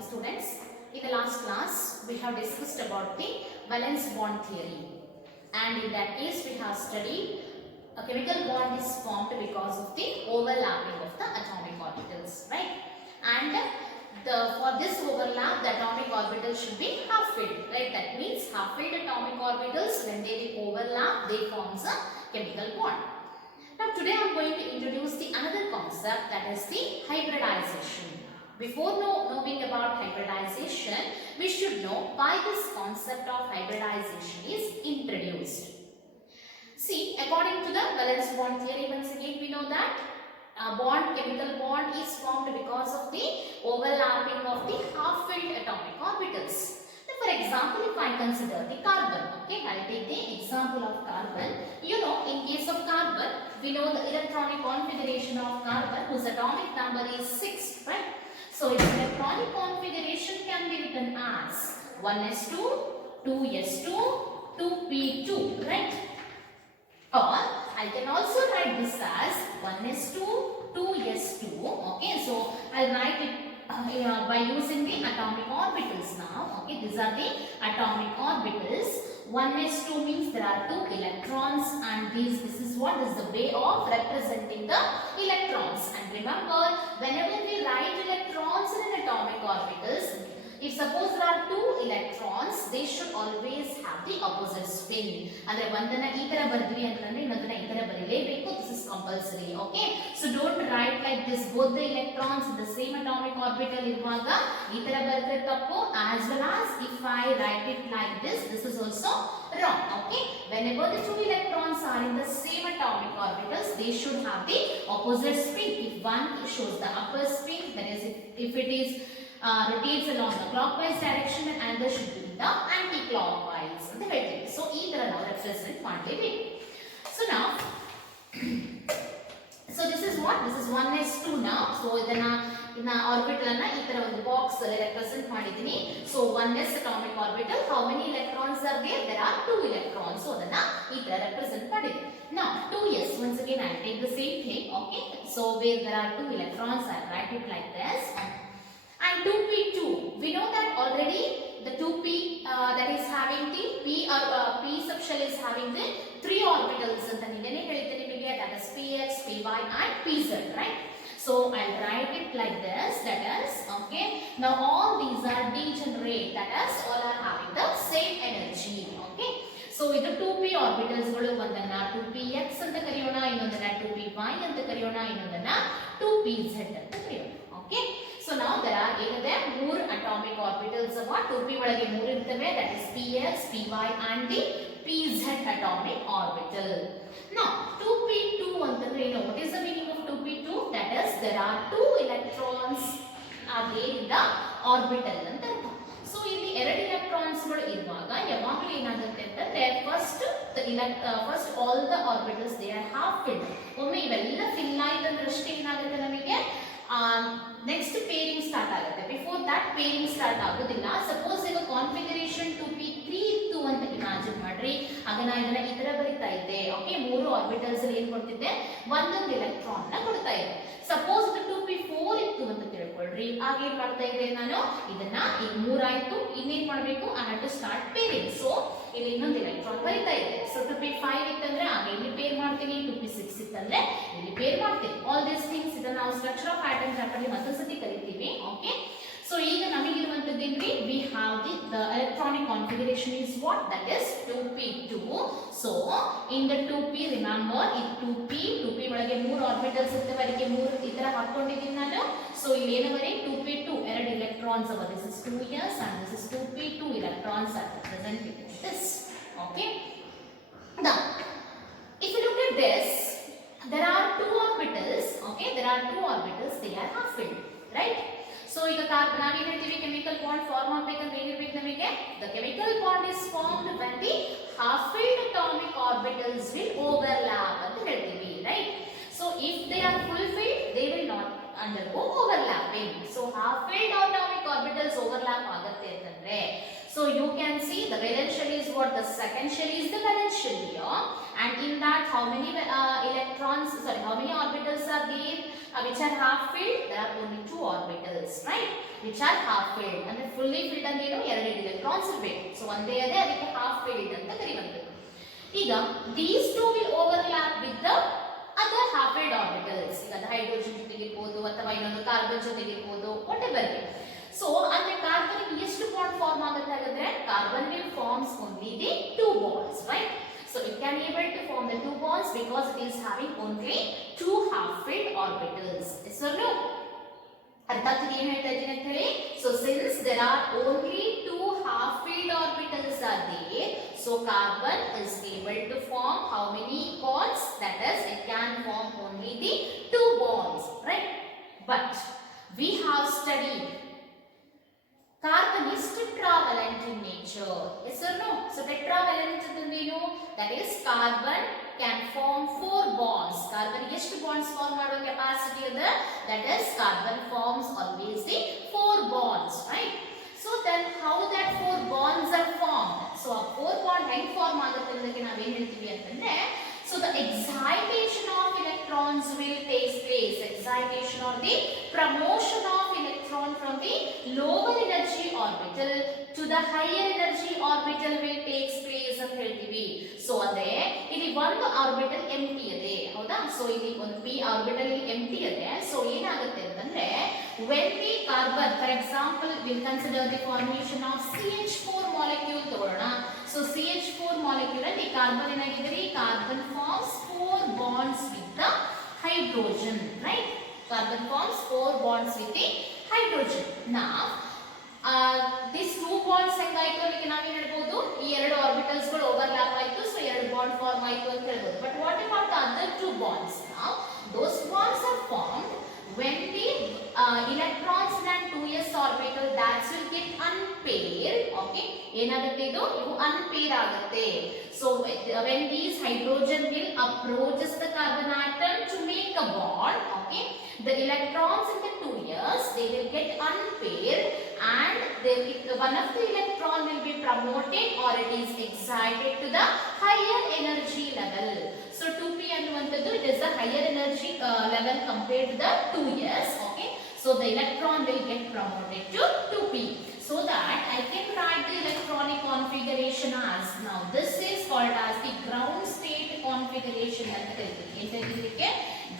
morning students. In the last class we have discussed about the valence bond theory, and in that case we have studied a chemical bond is formed because of the overlapping of the atomic orbitals, right? And for this overlap the atomic orbital should be half filled, right? That means half filled atomic orbitals, when they overlap they forms a chemical bond. Now today I am going to introduce the another concept, that is the hybridization. Before knowing about hybridization, we should know why this concept of hybridization is introduced. See, according to the valence bond theory, once again we know that a chemical bond is formed because of the overlapping of the half-filled atomic orbitals. For example, if I consider the carbon, okay, I will take the example of carbon. You know, in case of carbon, we know the electronic configuration of carbon whose atomic number is 6, right? So its electronic configuration can be written as 1s2, 2s2, 2p2, right? Or I can also write this as 1s2, 2s2, okay? So I'll write it by using the atomic orbitals now, okay? These are the atomic orbitals. 1s2 means there are 2 electrons, and this is what is the way of representing the electrons. And remember, whenever we write electrons in an atomic orbitals, if suppose there are 2 electrons, they should always have the opposite spin. Andre ondana ee tara bardvi antandre innodana ee tara barilebeku. This is compulsory, okay? So don't write like this, both the electrons in the same atomic orbital iruvaga ee tara bardre tappu, as well as if I write it like this is also wrong, okay? Whenever the 2 electrons are in the same atomic orbitals, they should have the opposite spin. If one shows the upper spin, that is if it is rotates along the clockwise direction, and another should be the anti-clockwise. So either now represent one way. So now, so this is what? This is 1s2 now. So idana orbital anna ee tara one box represent madidini. So 1s atomic orbital, how many electrons are there? There are 2 electrons. So adanna ee tara represent madidini. Now 2s, once again I take the same thing, okay? So where there are 2 electrons, I write it like this. And 2p2, we know that already the 2p that is having the p subshell is having the 3 orbitals ಅಂತ ನೀವೇನೇ ಹೇಳ್ತೀರಿ ನಿಮಗೆ, that is px, py and pz, right? So I'll write it like this, that is, okay, now all these are degenerate, that is all are having the same energy, okay? So ಇದು 2p orbitals ಗಳು, ಒಂದನ್ನ 2px ಅಂತ ಕರೆಯೋಣ, ಇನ್ನೊಂದನ್ನ 2py ಅಂತ ಕರೆಯೋಣ, ಇನ್ನೊಂದನ್ನ 2pz ಅಂತ ಕರೆಯೋಣ, okay? So now there are ಏನದೆ 3 atomic orbitals ಅವ 2p ಒಳಗೆ 3 ಇರ್ತವೆ, that is px, py and the pz atomic orbital. Now 2p2 ಅಂತಂದ್ರೆ ಏನು? What is the meaning of 2p2? That is there are 2 electrons are there in the orbital ಅಂತ ಅರ್ಥ. So ಇಲ್ಲಿ 2 electrons ಗಳು ಇರುವಾಗ ಯಾವಾಗಲೂ ಏನಾಗುತ್ತೆ ಅಂತಂದ್ರೆ first all the orbitals they are half filled. ಒಮ್ಮೆ ಇವೆಲ್ಲ ಫಿಲ್ ಆಯ್ತು ಅಂದ್ರೆ ಅಷ್ಟೇ ಏನಾಗುತ್ತೆ ನಮಗೆ ನೆಕ್ಸ್ಟ್ ಪೇರಿಂಗ್ ಸ್ಟಾರ್ಟ್ ಆಗುತ್ತೆ. ಬಿಫೋರ್ ದಟ್ ಪೇರಿಂಗ್ ಸ್ಟಾರ್ಟ್ ಆಗೋದಿಲ್ಲ. ಸಪೋಸ್ ಈಗ ಕಾನ್ಫಿಗರೇಷನ್ 2p3 ಇತ್ತು ಅಂತ ಇಮ್ಯಾಜಿನ್ ಮಾಡ್ರಿ, ಆಗ ನಾ ಇದನ್ನ ಈ ತರ ಬರೀತಾ ಇದ್ದೆ, ಓಕೆ? 3 ಆರ್ಬಿಟಲ್ಸ್ ಅಲ್ಲಿ ಏನ್ ಕೊಡ್ತಿದ್ದೆ? ಒಂದೊಂದು ಎಲೆಕ್ಟ್ರಾನ್ ನ ಕೊಡ್ತಾ ಇದ್ದೆ. ಸಪೋಸ್ ಇದು 2p4 ಇತ್ತು ಅಂತ ತಿಳ್ಕೊಳ್ರಿ, ಆಗ ಏನ್ ಮಾಡ್ತಾ ಇದ್ದೆ ನಾನು? ಇದನ್ನ ಈಗ 3 ಆಯ್ತು, ಇನ್ನೇನ್ ಮಾಡಬೇಕು? I have to start pairing. So ಇಲ್ಲಿ ಇನ್ನೊಂದು ಎಲೆಕ್ಟ್ರಾನ್ ಬರೀತಾ ಇದೆ. ಸೊ 2p5 ಇತ್ತಂದ್ರೆ ಆಗ ಇಲ್ಲಿ ಪೇರ್ ಮಾಡ್ತೀನಿ, 2p6 ಇತ್ತಂದ್ರೆ ಇಲ್ಲಿ ಪೇರ್ ಮಾಡ್ತೀನಿ. ಆಲ್ ದೀಸ್ ಥಿಂಗ್ಸ್ ಇದನ್ನ ನಾವು ಸ್ಟ್ರಕ್ಚರ್ ಆಫ್ ಆಟಮ್ಸ್ ಚಾಪ್ಟರ್ ಅಲ್ಲಿ ಮತ್ತೊಂದ್ಸತಿ ಕಲಿತೀವಿ, ಓಕೆ? ಸೊ ಈಗ ನಮಗಿರುವಂತದ್ದೇನ್ರಿ? We have the electronic configuration is what? That is 2p2. So in the 2p, remember ಇದು 2p ಒಳಗೆ 3 ಆರ್ಬಿಟಲ್ಸ್ ಇರ್ತವೆ, ಅದಕ್ಕೆ 3 ಈ ತರ ಹಾಕೊಂಡಿದ್ದೀನಿ ನಾನು. ಸೊ ಇಲ್ಲಿ ಏನವರೆ 2p2 2 electrons ಅವ. This is 2s and this is 2p2 electrons are represented in this, okay? Now if you look at this, there are 2 orbitals, okay? There are 2 orbitals, they are half filled, right? So ಈಗ ನಾವೇನು ಹೇಳ್ತೀವಿ? Chemical bond form ಆಗಬೇಕಂದ್ರೆ ಏನಿರಬೇಕು ನಮಗೆ? The chemical bond is formed when the half filled atomic orbitals will overlap ಅಂತ ಹೇಳ್ತೀವಿ, right? So if they are full filled, they will not undergo overlapping. So half filled atomic orbitals overlap ಆಗುತ್ತೆ ಅಂತಂದ್ರೆ, So you can see the valence shell is what? The second shell is the valence shell here. And in that, how many how many orbitals are there which are half filled? There are only 2 orbitals, right? Which are half filled. And the fully filled and ಎರಡು electrons ಇರಬೇಕು. So ಒಂದೇ ಅದೇ ಅದಕ್ಕೆ half filled ಅಂತ ಕರೆಯುವಂತದ್ದು. ಈಗ these two will overlap with the other half filled orbitals. ಈಗ ಅದು hydrogen ಜೊತೆಗೆ ಇರಬಹುದು ಅಥವಾ ಇನ್ನೊಂದು ಕಾರ್ಬನ್ ಜೊತೆಗೆ ಇರಬಹುದು, whatever. So ಅಂದ್ರೆ ಕಾರ್ಬನ್ ಎಷ್ಟು ಬಾಂಡ್ ಫಾರ್ಮ್ ಆಗುತ್ತೆ ಹಾಗಾದ್ರೆ? Carbon will forms only the 2 bonds, right? So it can able to form the 2 bonds because it is having only 2 half filled orbitals. Yes or no? ಅರ್ಥ ಆಗ್ತಿದೆ ಏನು ಹೇಳ್ತಾ ಇದ್ದೀನಿ ಅಂತ ಹೇಳಿ? So since there are only 2 half filled orbitals are there, so carbon is able to form how many bonds? That is, it can form only the 2 bonds, right? But we have studied carbon is tetravalent in nature. Yes or no? So tetravalent andrenu, that is carbon can form 4 bonds. Carbon ಎಷ್ಟು bonds form ಮಾಡುವ capacity ಇದೆ? That is carbon forms always the 4 bonds, right? So then how that 4 bonds are formed? So a 4 bond ಹೆಂಗ್ form ಆಗುತ್ತೆ ಅನ್ನೋದಕ್ಕೆ ನಾವು ಏನು ಹೇಳ್ತೀವಿ ಅಂತಂದ್ರೆ, so the excitation of electrons will take place. Excitation or the promotion of electron from the lower energy orbital to the higher energy orbital will take place ಅಂತ ಹೇಳ್ತೀವಿ. So ಅಂದ್ರೆ ಇಲ್ಲಿ ಒಂದು ಆರ್ಬಿಟಲ್ ಎಂಪ್ಟಿ ಇದೆ, ಹೌದಾ? So ಇಲ್ಲಿ ಒಂದು p orbital empty ಇದೆ. So ಏನಾಗುತ್ತೆ ಅಂತಂದ್ರೆ, when the carbon, for example, we'll consider the formation of CH4 molecule ತಗೊಳ್ಳೋಣ. So CH4 molecule ಅಲ್ಲಿ ಕಾರ್ಬನ್ ಏನಾಗಿದೆ? Carbon forms 4 bonds with the hydrogen, right? Carbon forms 4 bonds with the hydrogen. Now these 2 bonds ಹೆಂಗಾಯ್ತು ಅದಕ್ಕೆ ನಾವು ಏನು ಹೇಳ್ಬೋದು? ಈ ಎರಡು orbitals ಗಳು ಓವರ್ಲ್ಯಾಪ್ ಆಯ್ತು, so ಎರಡು ಬಾಂಡ್ ಫಾರ್ಮ್ ಆಯ್ತು ಅಂತ ಹೇಳ್ಬೋದು. But what about the other 2 bonds? Now those bonds are formed when the electrons in an 2s orbital that will get unpaired. Okay, ಏನಾಗುತ್ತೆ ಇದು? ಇವು unpaired ಆಗುತ್ತೆ. So when these hydrogen will approaches the carbon atom to make a bond, okay, the electrons in the 2s they will get unpaired and one of the electron will be promoted or it is excited to the higher energy level. So 2p ಅನ್ನುವಂತದ್ದು it is the higher energy level compared to the 2s. Okay, so the electron will get promoted to 2p. So that I can write the electronic configuration as, now this is called as the ground state configuration ಅಂತ ಕರೀತೀವಿ. ಏನು ಕರೀತೀವಿ?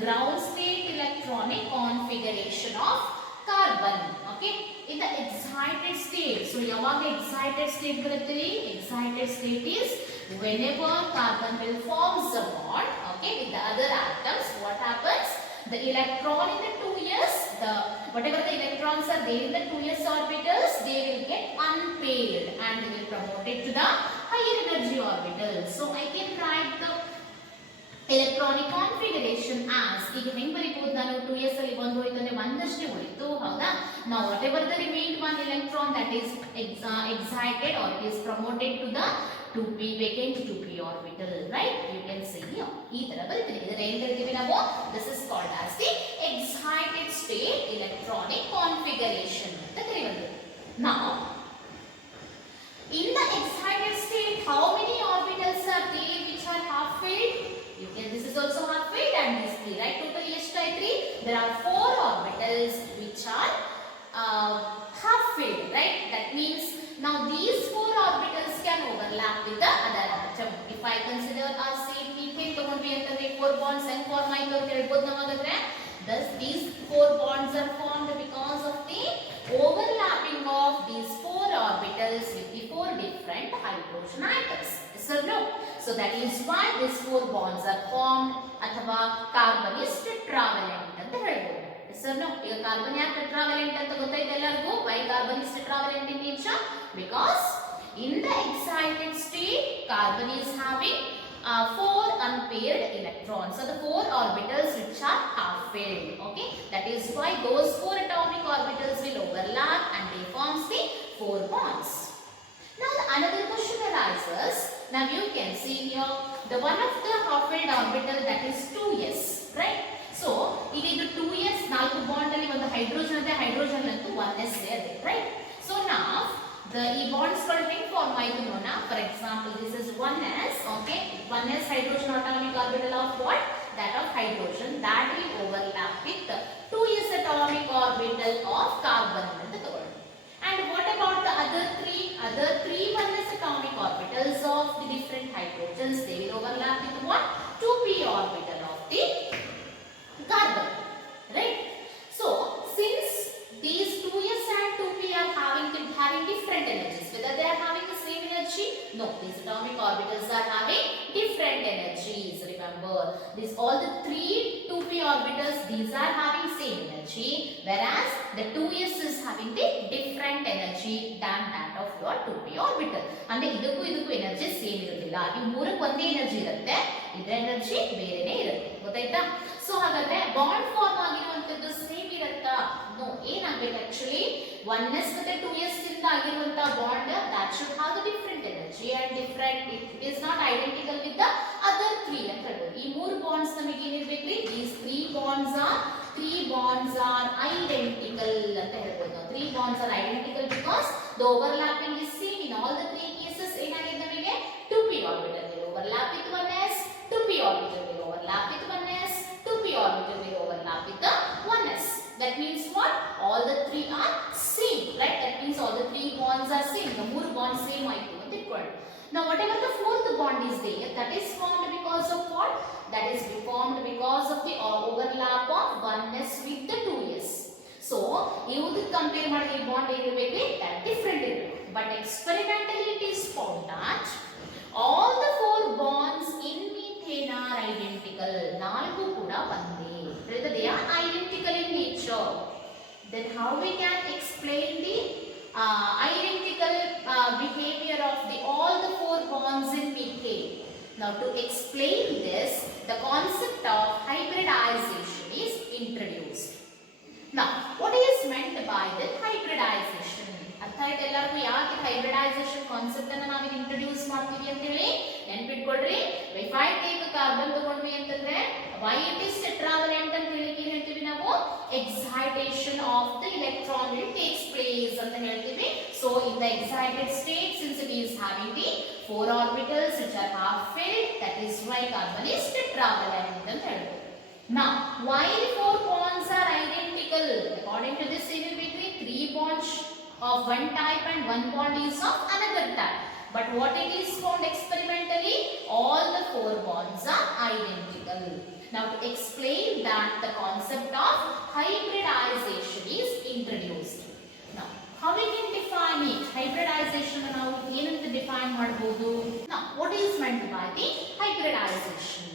Ground state electronic configuration of carbon. Okay, in the excited state. So ಯಾವಾಗ excited state ಬರುತ್ತೆ? Excited state is whenever carbon will forms a bond, okay, with the other atoms. What happens? The electron in the 2s, whatever the electrons are there in the 2s orbitals, they will get unpaired and they will promoted to the higher energy orbital. So I can write the electronic configuration as, ಈಗ ಹೆಂಗ್ ಬರೀಬಹುದು ನಾನು? 2s ಅಲ್ಲಿ ಒಂದು ಹೋಯ್ತು ಅಂದ್ರೆ ಒಂದಷ್ಟೇ ಉಳಿತು, ಹೌದಾ? Now whatever the remained one electron that is excited or it is promoted to the 2p vacant 2p orbital, right? You can see here ಈ ತರ ಬರುತ್ತೆ. ಇದರ ಏನು ಕರೀತೀವಿ ನಾವು? This is called as the excited state electronic configuration ಅಂತ ಕರೆಯುವುದು. Now in the excited state how many orbitals are there which are half filled? You can, this is also half filled and this 3, right? Totally ಎಷ್ಟು? There are 4 orbitals which are half filled, right? That means now these 4 orbitals can overlap with the other atom. If I consider a same methane ತಗೊಂಡ್ವಿ ಅಂತಂದ್ರೆ 4 bonds ಹೆಂಗ್ form ಆಯ್ತು ಅಂತ ಹೇಳ್ಬೋದು ನಾವು ಹಾಗಾದ್ರೆ. Thus these 4 bonds are formed because of the overlapping of these 4 orbitals with the 4 different hydrogen atoms. Yes or no? So that is why these 4 bonds are formed. ಅಥವಾ carbon is tetravalent ಅಂತ ಹೇಳ್ಬೋದು. Yes or no? ಈಗ carbon ಯಾಕೆ tetravalent ಅಂತ ಗೊತ್ತಾಯ್ತು ಎಲ್ಲರಿಗೂ? Why carbon is tetravalent in nature? Because in the excited state carbon is having 4 unpaired electrons. So the 4 orbitals which are half filled. Okay, that is why those 4 atomic orbitals will overlap and they forms the 4 bonds. Now another question arises. Now you can see here the one of the half filled orbital that is 2s, right? So ಇದು 2s 4 bond ಅಲ್ಲಿ ಒಂದು hydrogen ಇದೆ, hydrogen ಅಂತೂ 1s ಇದೆ, right? So now the bonds ಗಳು ಹೆಂಗ್ form ಆಯ್ತು ನೋಡೋಣ. For example this is 1s. Okay, 1s hydrogen atomic orbital of what? That of hydrogen that will overlap with 2s atomic orbital of carbon ಅಂತ ತಗೊಳ್ಳೋಣ. And what about the other three 1s atomic orbitals of the different hydrogens? They will overlap with what? 2p orbital of the carbon, right? So since these 2s and 2p are having different energies, whether they are having the same energy? No, these atomic orbitals are having different energies. Remember, these all the three 2p orbitals, these are having same energy, whereas the 2s is having the different energy than that of your 2p orbital. ಅಂದ್ರೆ ಇದಕ್ಕೂ energy same ಇರೋದಿಲ್ಲ. ಈ ಮೂರಕ್ಕೆ ಒಂದೇ energy ಇರುತ್ತೆ, ಇದರ energy ಬೇರೆನೇ ಇರುತ್ತೆ. ಗೊತ್ತಾಯ್ತಾ? ಸೊ ಹಾಗಾದ್ರೆ ಬಾಂಡ್ ಫಾರ್ಮ್ ಆಗಿರುವಂತದ್ದು ಸೇಮ್ ಇರುತ್ತಾ? ನೋ, ಏನಾಗಬೇಕು ಆಕ್ಚುಲಿ 1s ಮತ್ತೆ 2s ಇಂದ ಆಗಿರುವಂತ bond that should have the different energy and different, it is not identical with the other three ಅಂತ ಹೇಳ್ಬೋದು. ಈ ಮೂರು ಬಾಂಡ್ಸ್ ನಮಗೆ ಏನಿರಬೇಕ್ರಿ? these three bonds are identical ಅಂತ ಹೇಳ್ಬೋದು. 3 bonds are identical because the overlapping is same in all the three cases. ಏನಾಗಿದೆ ನಮಗೆ 2p orbital will overlap with 1s, 2p orbital will overlap with 1s, 2p orbital will overlap with the 1s. That means what? All the three are same, right? That means all the three bonds are same. The ಮೂರು bonds same ಆಯ್ತು ಅಂತ ಇಟ್ಕೊಳ್ಳಿ. Now whatever the fourth bond is there, that is formed because of what? That is formed because of the overlap of 1s with the 2s. So ಇವುದಕ್ಕೆ compare ಮಾಡಿದ್ರೆ ಈ bond ಏನಿರಬೇಕು? that different ಇರಬೇಕು. But experimentally it is found that all the four bonds in methane are identical. ನಾಲ್ಕು ಕೂಡ ಒಂದೇ. They are identical in nature. Then how we can explain the identical behavior of all the four bonds in methane? Now to explain this, the concept of hybridization is introduced. Now what is meant by the hybridization? ಅರ್ಥ ಆಯ್ತು ಎಲ್ಲರಿಗೂ ಯಾಕೆ hybridisation concept ಅನ್ನು ನಾವು introduce ಮಾಡ್ತೀವಿ ಅಂತ ಹೇಳಿ ನೆನಪಿಟ್ಕೊಳ್ರಿ. if I take a carbon ತಗೊಂಡ್ವಿ ಅಂತಂದ್ರೆ why it is tetravalent ಅಂತ ಹೇಳಿ ಏನು ಹೇಳ್ತೀವಿ ನಾವು? excitation of the electron will takes place ಅಂತ ಹೇಳ್ತೀವಿ. So in the excited state, since it is having the 4 orbitals which are half filled, that is why carbon is tetravalent ಅಂತ ಹೇಳ್ಬೋದು. Now why 4 bonds are identical? According to this, it will be 3 bonds of one type and 1 bond is of another type. But what it is found experimentally, all the 4 bonds are identical. Now to explain that, the concept of hybridization is introduced. Now how we can define it? Hybridization ನಾವು ಏನಂತ define ಮಾಡಬಹುದು? Now what is meant by the hybridization?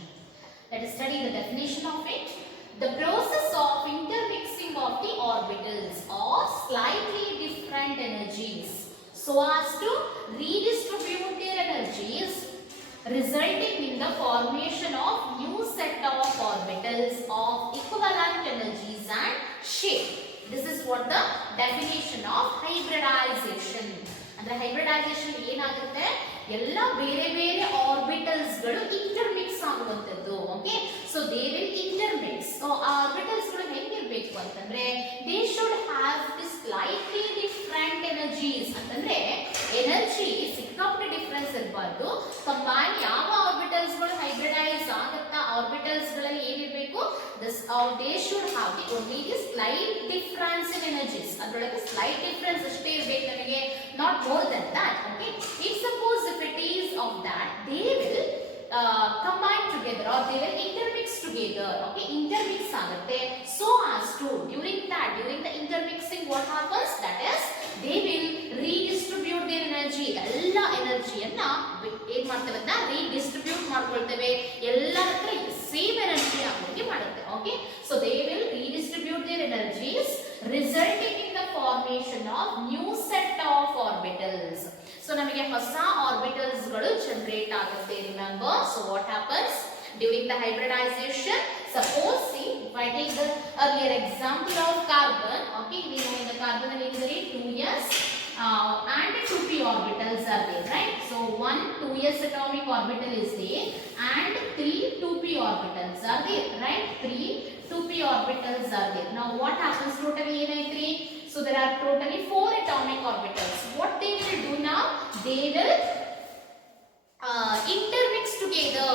Let us study the definition of it. The process of intermixing of the orbitals of slightly different energies so as to redistribute their energies, resulting in the formation of new set of orbitals of equivalent energies and shape. This is what the definition of hybridization. ಅಂದ್ರೆ hybridisation ಏನಾಗುತ್ತೆ? ಎಲ್ಲ ಬೇರೆ ಬೇರೆ orbitals ಗಳು intermix ಆಗುವಂತದ್ದು. Okay, so they will intermix. Orbitals ಗಳು ಹೆಂಗಿರ್ಬೇಕು ಅಂತಂದ್ರೆ they should have the slightly different energies. ಅಂತಂದ್ರೆ ಎನರ್ಜಿ ಸಿಕ್ಕಾಪಟ್ಟೆ ಡಿಫರೆನ್ಸ್ ಇರಬಾರ್ದು. ಕಂಬೈನ್ ಯಾವ ಆರ್ಬಿಟಲ್ಸ್ ಗಳು ಹೈಬ್ರಿಡೈಸ್ ಆಗುತ್ತಾ ಆರ್ಬಿಟಲ್ಸ್ ಗಳಲ್ಲಿ ಏನಿರಬೇಕು? They should have the only the slight difference in energies. ಅದರೊಳಗೆ ಸ್ಲೈಟ್ ಡಿಫರೆನ್ಸ್ ಅಷ್ಟೇ ಇರಬೇಕು ನಮಗೆ, not more than that. Okay, if suppose if it is of that, they will combine together or they will intermix together. Okay, intermix ಆಗುತ್ತೆ. So as to during the intermixing what happens? That is they will redistribute their energy. ಎಲ್ಲ ಎನರ್ಜಿಯನ್ನ ಏನ್ ಮಾಡ್ತೇವೆ ಅಂತ redistribute ಮಾಡ್ಕೊಳ್ತೇವೆ. ಎಲ್ಲರ ಹತ್ರ same energy ಆಗೋಕೆ ಮಾಡುತ್ತೆ. Okay, so they will redistribute their energies, resulting in the formation of new set of orbitals. So ನಮಗೆ ಹೊಸ orbitals ಗಳು generate ಆಗುತ್ತೆ. Remember, so what happens during the hybridization? Suppose see, if I take the earlier example of carbon, okay, we know in the carbon ಅಲ್ಲಿ ಏನಿದೆ 2s and 2p orbitals are there, right? So one 2s atomic orbital is there and 3 2p orbitals are there, right? 3 2p orbitals are there. Now what happens totally ಏನಾಯ್ತ್ರಿ? So So there are totally 4 atomic orbitals. What they will do now? They will intermix together.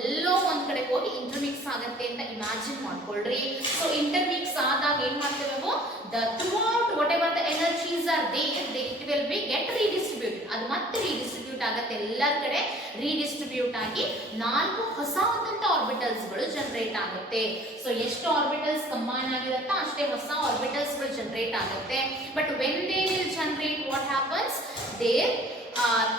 ಎಲ್ಲೋ ಒಂದ್ ಕಡೆ ಹೋಗಿ ಇಂಟರ್ಮಿಕ್ಸ್ ಆಗುತ್ತೆ ಅಂತ imagine ಮಾಡ್ಕೊಳ್ರಿ. So ಇಂಟರ್ಮಿಕ್ಸ್ ಆದಾಗ ಏನ್ ಮಾಡ್ತೇವೆ ನಾವು? The throughout whatever the energies are there, it will be get redistributed. ಅದು ಮತ್ತೆ redistribute ಆಗುತ್ತೆ, ಎಲ್ಲರ ಕಡೆ redistribute ಆಗಿ 4 ಹೊಸದಂತ ಆರ್ಬಿಟಲ್ಸ್ ಗಳು ಜನರೇಟ್ ಆಗುತ್ತೆ. ಸೊ ಎಷ್ಟು ಆರ್ಬಿಟಲ್ಸ್ ಕಂಬೈನ್ ಆಗಿರುತ್ತಾ ಅಷ್ಟೇ ಹೊಸ ಆರ್ಬಿಟಲ್ಸ್ ಗಳು ಜನರೇಟ್ ಆಗುತ್ತೆ. But when they will generate, what happens? Their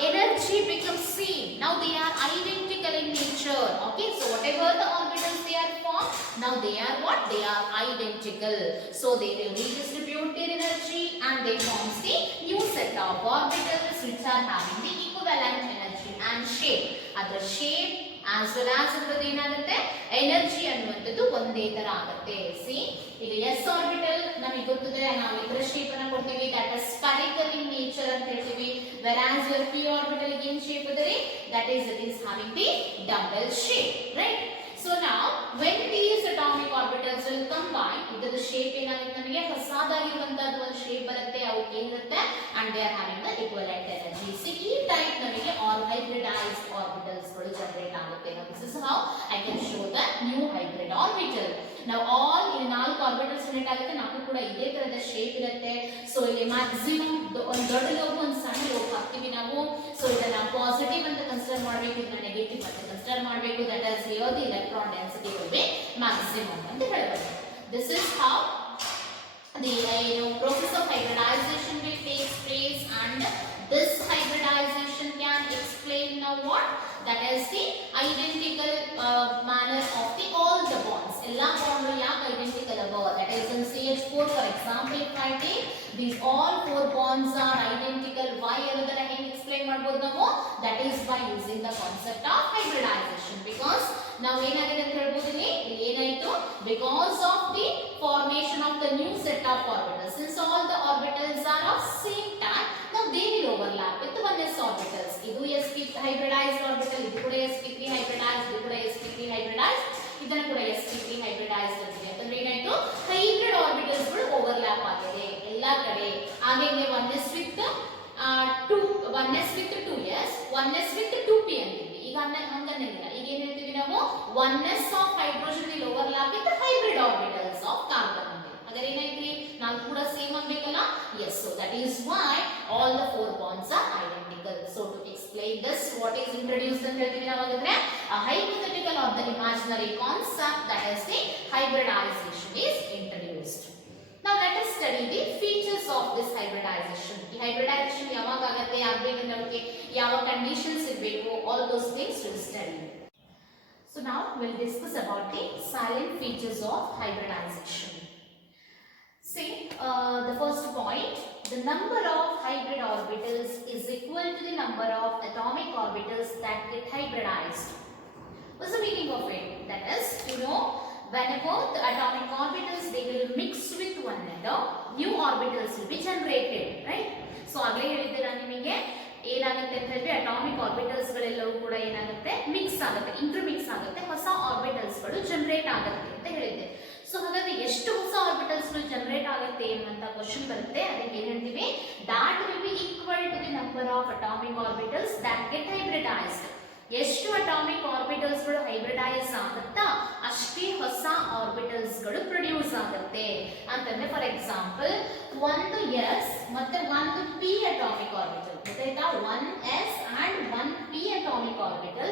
energy becomes same. Now they are identical in nature. Okay, so whatever the orbitals they are formed, now they are what? They are identical. So they will redistribute their energy and they forms the new set of orbitals which are having the equivalent energy and shape. Other shape as well as ಅದರದ್ದು ಏನಾಗುತ್ತೆ, energy ಅನ್ನುವಂಥದ್ದು ಒಂದೇ ತರ ಆಗುತ್ತೆ. C ಈಗ S orbital ನಮಗೆ ಗೊತ್ತಿದ್ರೆ ನಾವು ಇದರ ಶೇಪ್ ಅನ್ನು ಕೊಡ್ತೀವಿ, that is spherical in nature ಅಂತ ಹೇಳ್ತೀವಿ. whereas your p orbital ಏನು ಶೇಪ್ ಇದೆ? that is it is having the double shape, right? So now when these atomic orbitals will combine, ಇದರ ಶೇಪ್ ಏನಾಗುತ್ತೆ, ನಮಗೆ ಹೊಸದಾಗಿರುವಂತದ್ದು ಒಂದು ಶೇಪ್ ಬರುತ್ತೆ, ಅವಕ್ಕೆ ಏನಿರುತ್ತೆ and they are having the equivalent energy. So ಈ ಟೈಪ್ ನಮಗೆ hybridized orbitals ಗಳು ಜನರೇಟ್ ಆಗುತ್ತೆ. Now this is how I can show the new hybrid orbital. Now all ಈ 4 ಆರ್ಬಿಟಲ್ಸ್ ಜನರೇಟ್ ಆಗುತ್ತೆ, 4 ಕೂಡ ಇದೇ ತರದ ಶೇಪ್ ಇರುತ್ತೆ. ಸೊ ಇಲ್ಲಿ ಮ್ಯಾಕ್ಸಿಮಮ್ ಒಂದು ದೊಡ್ಡ ಲೋಬ್ ಒಂದು ಸಣ್ಣ ಲೋಬ್ ಹಾಕ್ತೀವಿ ನಾವು. ಸೊ ಇದನ್ನ ಪಾಸಿಟಿವ್ ಅಂತ ಕನ್ಸಿಡರ್ ಮಾಡಬೇಕು, ಇದನ್ನ ನೆಗೆಟಿವ್ ಅಂತ ಕನ್ಸಿಡರ್ ಮಾಡಬೇಕು. That is here the electron density will be maximum ಅಂತ ಹೇಳಬಹುದು. This is how the process of hybridization will take place, and this hybridization can explain now what? That is the identical manner of the all the bonds. Ella bond yaake identical ava? That is in CH4 for example, if I take these all 4 bonds are identical. Why another again explain ಮಾಡಬಹುದು ನಾವು? That is by using the concept of hybridization. Because now ಏನಾಗಿದೆ ಅಂತ ಹೇಳ್ಬೋದು, ಇಲ್ಲಿ ಏನಾಯಿತು? Because of the formation of the new set of orbitals, since all the orbitals are of same type, now they will overlap with the 1s orbitals. ಇದು sp3 hybridized orbital, ಇದು ಕೂಡ sp3 hybridized, ಇದು ಕೂಡ sp3 hybridized, ಇದನ್ನ ಕೂಡ sp3 hybridized ಅಂತಿದೆ. ಅಂದ್ರೆ ಏನಾಯ್ತು? ಹೈಬ್ರಿಡ್ ಆರ್ಬಿಟಲ್ಸ್ ಗಳು ಓವರ್ಲ್ಯಾಪ್ ಆಗಿದೆ ಎಲ್ಲಾ ಕಡೆ. ಹಾಗೆ 1s with 2s, 1s with 2p ಅಂತೀವಿ. ಈಗ ಹಂಗನ್ನಿಲ್ಲ, ಈಗ ಏನ್ ಹೇಳ್ತೀವಿ ನಾವು? 1s of hydrogen will overlap with the hybrid orbitals of carbon ಅಂತೀವಿ. ಹಾಗಾದ್ರೆ ಏನಾಯ್ತ್ರಿ? 4 ಕೂಡ ಸೇಮ್ ಆಗ್ಬೇಕಲ್ಲ? Yes, so that is why all the 4 bonds are identical. So to explain this, what is introduced ಅಂತ ಹೇಳ್ತೀವಿ ನಾವು? ಹಾಗಾದ್ರೆ a hypothetical or the imaginary concept, that is the hybridization is introduced. Now let us study the features of this hybridization. ಈ hybridization ಯಾವಾಗ ಆಗುತ್ತೆ, ಆಗಬೇಕಂದ್ರೆ ಅದಕ್ಕೆ ಯಾವ ಕಂಡೀಷನ್ಸ್ ಇರಬೇಕು, all those things we'll study. So now we'll discuss about the silent features of hybridization. See, the first point, the number of hybrid orbitals is equal to the number of atomic orbitals that get hybridized. What's the meaning of it? That is, whenever the atomic orbitals they will mix with one another, new orbitals will be generated, right? So agale ಹೇಳಿದ್ದೆ ನಾನು ನಿಮಗೆ ಏನಾಗುತ್ತೆ ಅಂತ ಹೇಳಿದ್ರೆ atomic orbitals ಗಳೆಲ್ಲವೂ ಕೂಡ ಏನಾಗುತ್ತೆ, mix ಆಗುತ್ತೆ, ಇಂಟರ್ಮಿಕ್ಸ್ ಆಗುತ್ತೆ, ಹೊಸ ಆರ್ಬಿಟಲ್ಸ್ ಗಳು ಜನರೇಟ್ ಆಗುತ್ತೆ ಅಂತ ಹೇಳಿದ್ದೆ. ಸೊ ಹಾಗಾದ್ರೆ ಎಷ್ಟು ಹೊಸ ಆರ್ಬಿಟಲ್ಸ್ ಗಳು ಜನರೇಟ್ ಆಗುತ್ತೆ ಅನ್ನುವಂತ ಕ್ವಶನ್ ಬರುತ್ತೆ. ಅದಕ್ಕೆ ಏನ್ ಹೇಳ್ತೀವಿ? that will be equal to the number of atomic orbitals that get hybridized. ಎಷ್ಟು ಅಟಾಮಿಕ್ ಆರ್ಬಿಟಲ್ಸ್ ಗಳು ಹೈಬ್ರಿಡೈಸ್ ಆಗುತ್ತಾ ಅಷ್ಟೇ ಹೊಸ ಆರ್ಬಿಟಲ್ಸ್ ಗಳು ಪ್ರೊಡ್ಯೂಸ್ ಆಗುತ್ತೆ ಅಂತಂದ್ರೆ, ಫಾರ್ ಎಕ್ಸಾಂಪಲ್ ಒಂದು s ಮತ್ತೆ ಒಂದು p ಅಟಾಮಿಕ್ ಆರ್ಬಿಟಲ್, ಗೊತ್ತಾಯ್ತಾ? 1s and 1p atomic orbital,